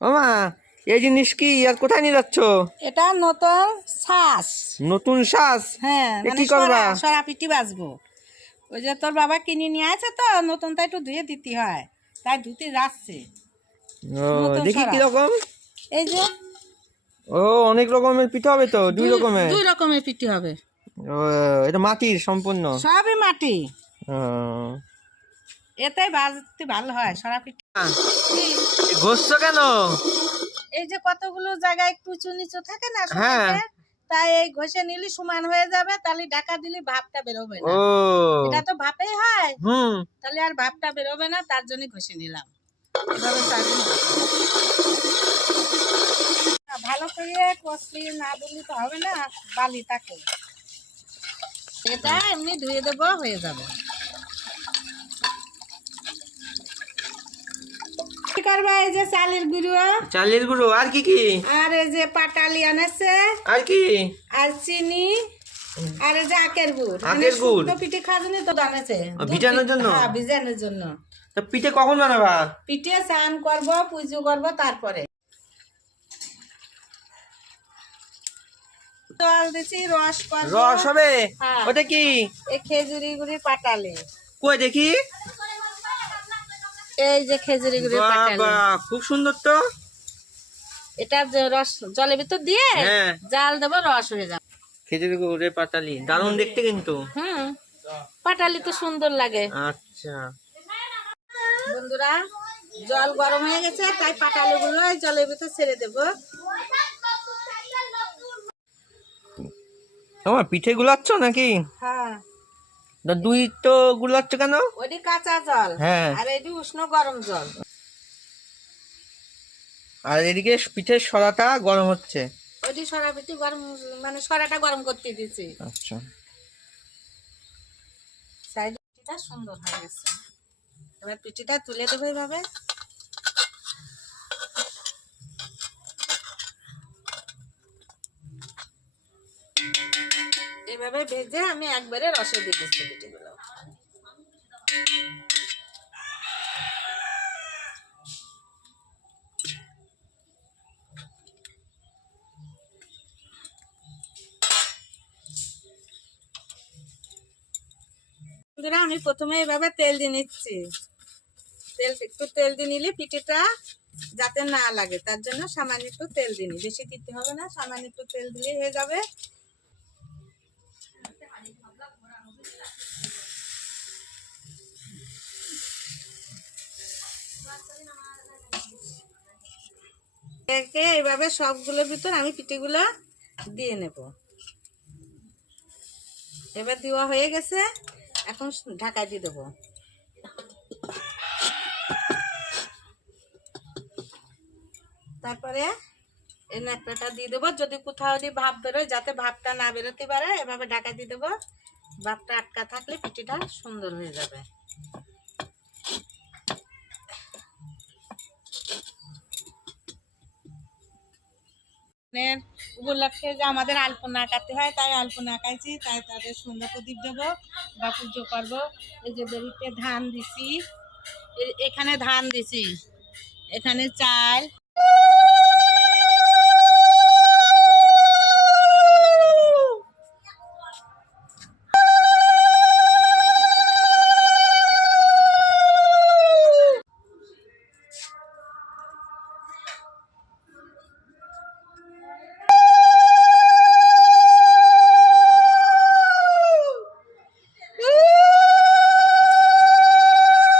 ওমা, এই জিনিস কি আর কোথায় নিয়ে যাচ্ছ? এটা নতুন শ্বাস। নতুন শ্বাস? হ্যাঁ, এ মানে কি করবা? সরা পিটি বাজবো। ওই যে তোর বাবা কিনে নিয়ে আছে তো, নতুনটা একটু ধুয়ে দিতে হয়, তাই ধুতে যাচ্ছে। ও, নতুন দেখি সরা। কিরকম। এই যে ও, অনেক রকমের পিঠা হবে তো, দুই রকমের। দুই রকমের পিটি হবে। ও, এটা মাটির সম্পূর্ণ? সবই মাটি। ও, এটাই বাজতে ভালো হয় সরা পিটি। ঘষছো কেন? এই যে কতগুলো জায়গায় একটু উঁচু নিচু থাকে না হ্যাঁ। সমানে, তাই এই ঘষে নিলে সমান হয়ে যাবে, তাহলে ঢাকা দিলে ভাপটা বেরোবে না। ও, এটা তো ভাপেই হয়, হুম। তাহলে আর ভাপটা বেরোবে না, তার জন্য ঘষে নিলাম। এভাবে ভালো করে কষলি না দিলে তো হবে না, বালি থাকে। এটা এমনি ধুয়ে দেবো, হয়ে যাবে। কি করবা? এই যে চালের গুঁড়ো। চালের গুঁড়ো আর কি কি? আর এই যে পাটালি আনেছে। আর কি? আর চিনি। আর এই যে আখের গুড়। আখের গুড়? শুকনো পিঠে খাওয়ার জন্য তো আনেছে। ভিজানোর জন্য? হ্যাঁ, ভিজানোর জন্য। তা পিঠে কখন বানাবা? পিঠে স্নান করবো, পুজো করবো, তারপরে জল দিছি, রস করবো। রস হবে? হ্যাঁ। ওটা কি? এই খেজুরি গুড়ি পাটালি। কই দেখি। এই যে খেজুরি গুড়ি পাটালি। বাবা, খুব সুন্দর তো। এটা যে রস জলের ভিতর দিয়ে হ্যাঁ। জাল দেবো, রস হয়ে যাবে। খেজুরি গুড়ের পাটালি দারুণ দেখতে কিন্তু। হুম, পাটালি তো সুন্দর লাগে। আচ্ছা। বন্ধুরা, জল গরম হয়ে গেছে, তাই পাটালি গুলো জলের ভিতর ছেড়ে দেবো। তোমার পিঠে গুলাচ্ছ নাকি? হ্যাঁ। তা দুই তো গুলাচ্ছ কেন? ওটি কাঁচা জল। হ্যাঁ। আর এটি উষ্ণ গরম জল। আর এদিকে পিঠের সরাটা গরম হচ্ছে। ওটি সরা পিঠে গরম, মানে সরাটা গরম করতে দিয়েছি। আচ্ছা। সাইড পিঠেটা সুন্দর হয়ে গেছে। এবার পিঠেটা তুলে দেবো এইভাবে। এভাবে ভেজে আমি একবারে রসে দিয়ে দিচ্ছি পিঠেগুলো। আমি প্রথমে এভাবে তেল দিয়ে নিচ্ছি। একটু তেল দিয়ে নিলে পিঠেটা যাতে না লাগে, তার জন্য সামান্য একটু তেল দিই, বেশি দিতে হবে না, সামান্য একটু তেল দিলে হয়ে যাবে। এইভাবে সবগুলোর ভিতর আমি পিঠেগুলো দিয়ে নেব। এবার দেওয়া হয়ে গেছে, এখন ঢাকা দিয়ে দেবো। তারপরে এই ন্যাকড়াটা দিয়ে দেবো, যদি কোথাও দিয়ে ভাপ বেরোয়, যাতে ভাপটা না বেরোতে পারে, এভাবে ঢাকা দিয়ে দেবো। ভাপটা আটকা থাকলে পিঠেটা সুন্দর হয়ে যাবে। উপলক্ষে যে আমাদের আলপনা আঁকাতে হয়, তাই আলপনা আঁকাইছি, তাই তাদের সুন্দর প্রদীপ দেবো বা পুজো করবো। এই যে বেরিতে ধান দিছি, এখানে ধান দিছি, এখানে চাল।